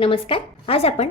नमस्कार. आज आपण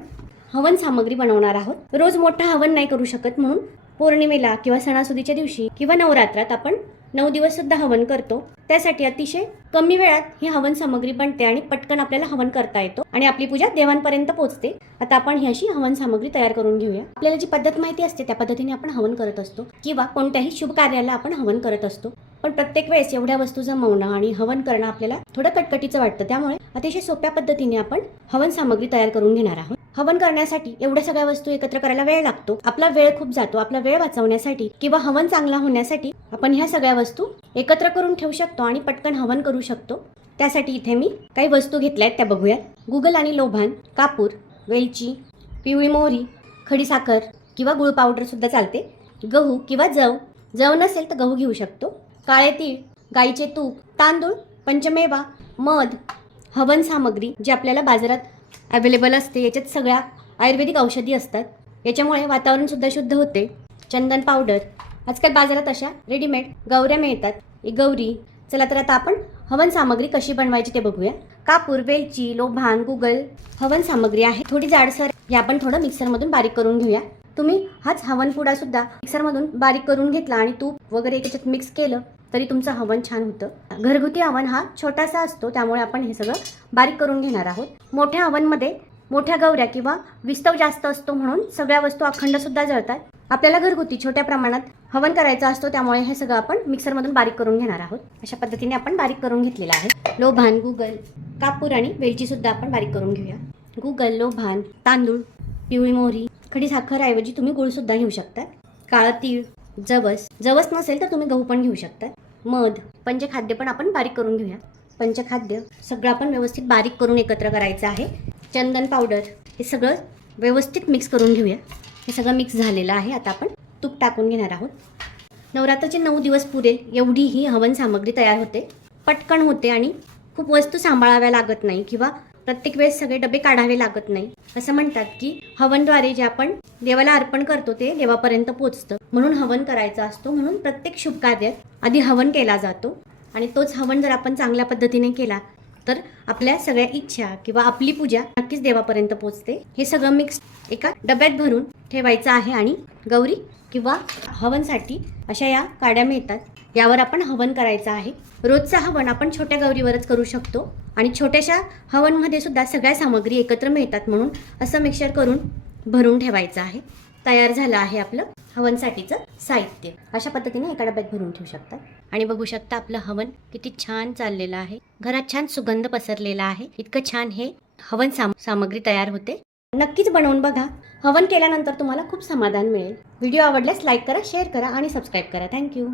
हवन सामग्री बनवणार आहोत. रोज मोठं हवन नाही करू शकत म्हणून पौर्णिमेला किंवा सणासुदीच्या दिवशी किंवा नवरात्रात आपण नऊ दिवस सुद्धा हवन करतो. त्यासाठी अतिशय कमी वेळात ही हवन सामग्री बनते आणि पटकन आपल्याला हवन करता येतो आणि आपली पूजा देवांपर्यंत पोहोचते. आता आपण ही अशी हवन सामग्री तयार करून घेऊया. आपल्याला जी पद्धत माहिती असते त्या पद्धतीने आपण हवन करत असतो किंवा कोणत्याही शुभ कार्याला आपण हवन करत असतो. पण प्रत्येक वेळेस एवढ्या वस्तू जमवणं आणि हवन करणं आपल्याला थोडं कटकटीचं वाटतं. त्यामुळे अतिशय सोप्या पद्धतीने आपण हवन सामग्री तयार करून घेणार आहोत. हवन करण्यासाठी एवढ्या सगळ्या वस्तू एकत्र करायला वेळ लागतो. आपला वेळ खूप जातो. आपला वेळ वाचवण्यासाठी किंवा हवन चांगला होण्यासाठी आपण ह्या सगळ्या वस्तू एकत्र करून ठेवू शकतो आणि पटकन हवन करू शकतो. त्यासाठी इथे मी काही वस्तू घेतल्या आहेत त्या बघूयात. गुगल आणि लोभान कापूर वेलची पिवळी मोहरी खडीसाखर किंवा गुळ पावडर सुद्धा चालते. गहू किंवा जव. जव नसेल तर गहू घेऊ शकतो. काळे तीळ गाईचे तूप तांदूळ पंचमेवा मध हवन सामग्री जी आपल्याला बाजारात अवेलेबल असते. याच्यात सगळ्या आयुर्वेदिक औषधी असतात. याच्यामुळे वातावरणसुद्धा शुद्ध होते. चंदन पावडर आजकाल बाजारात अशा रेडीमेड गौऱ्या मिळतात. ही गौरी. चला तर आता आपण हवन सामग्री कशी बनवायची ते बघूया. कापूर वेलची लोभान गुगल हवन सामग्री आहे. थोडी जाडसर हे आपण थोडं मिक्सरमधून बारीक करून घेऊया. तुम्ही हाच हवन पुडा सुद्धा मिक्सरमधून बारीक करून घेतला आणि तूप वगैरे त्याच्यात मिक्स केलं तरी तुमचं हवन छान होतं. घरगुती हवन हा छोटासा असतो त्यामुळे आपण हे सगळं बारीक करून घेणार आहोत. मोठ्या हवनमध्ये मोठ्या गौऱ्या किंवा विस्तव जास्त असतो म्हणून सगळ्या वस्तू अखंड सुद्धा जळतात. आपल्याला घरगुती छोट्या प्रमाणात हवन करायचं असतो त्यामुळे हे सगळं आपण मिक्सरमधून बारीक करून घेणार आहोत. अशा पद्धतीने आपण बारीक करून घेतलेलं आहे. लोभान गुगल कापूर आणि वेलची सुद्धा आपण बारीक करून घेऊया. गुगल लोभान तांदूळ पिवळी मोहरी खडी साखर ऐवजी तुम्ही गुळ सुद्धा घेऊ शकता. काळं तीळ जवस. जवस नसेल तर तुम्ही गहू पण घेऊ शकता. मध पंचखाद्य पण आपण बारीक करून घेऊया. पंचखाद्य सगळं आपण व्यवस्थित बारीक करून एकत्र करायचं आहे. चंदन पावडर हे सगळं व्यवस्थित मिक्स करून घेऊया. हे सगळं मिक्स झालेलं आहे. आता आपण तूप टाकून घेणार आहोत. नवरात्राचे नऊ दिवस पुरेल एवढी ही हवन सामग्री तयार होते. पटकन होते आणि खूप वस्तू सांभाळाव्या लागत नाही किंवा प्रत्येक वेळेस सगळे डबे काढावे लागत नाही. असं म्हणतात की हवनद्वारे जे आपण देवाला अर्पण करतो ते देवापर्यंत पोचतं. म्हणून हवन करायचं असतो म्हणून प्रत्येक शुभ कार्यात आधी हवन केला जातो. आणि तोच हवन जर आपण चांगल्या पद्धतीने केला तर आपल्या सगळ्या इच्छा किंवा आपली पूजा नक्कीच देवापर्यंत पोचते. हे सगळं मिक्स एका डब्यात भरून ठेवायचं आहे आणि गौरी किंवा हवनसाठी अशा या काड्या मिळतात. यावर आपण हवन करायचं आहे. रोजचा हवन आपण छोट्या गौरीवरच करू शकतो आणि छोट्याशा हवनमध्ये सुद्धा सगळ्या सामग्री एकत्र मिळतात म्हणून असं मिक्सर करून भरून ठेवायचं आहे. तयार झालं आहे आपलं हवनसाठीचं साहित्य. अशा पद्धतीने एका डब्यात भरून ठेवू शकतात आणि बघू शकता आपलं हवन किती छान चाललेलं आहे. घरात छान सुगंध पसरलेला आहे. इतकं छान हे हवन साम सामग्री तयार होते. नक्कीच बनवून बघा. हवन केल्यानंतर तुम्हाला खूप समाधान मिळेल. व्हिडिओ आवडल्यास लाईक करा शेअर करा आणि सबस्क्राईब करा. थँक्यू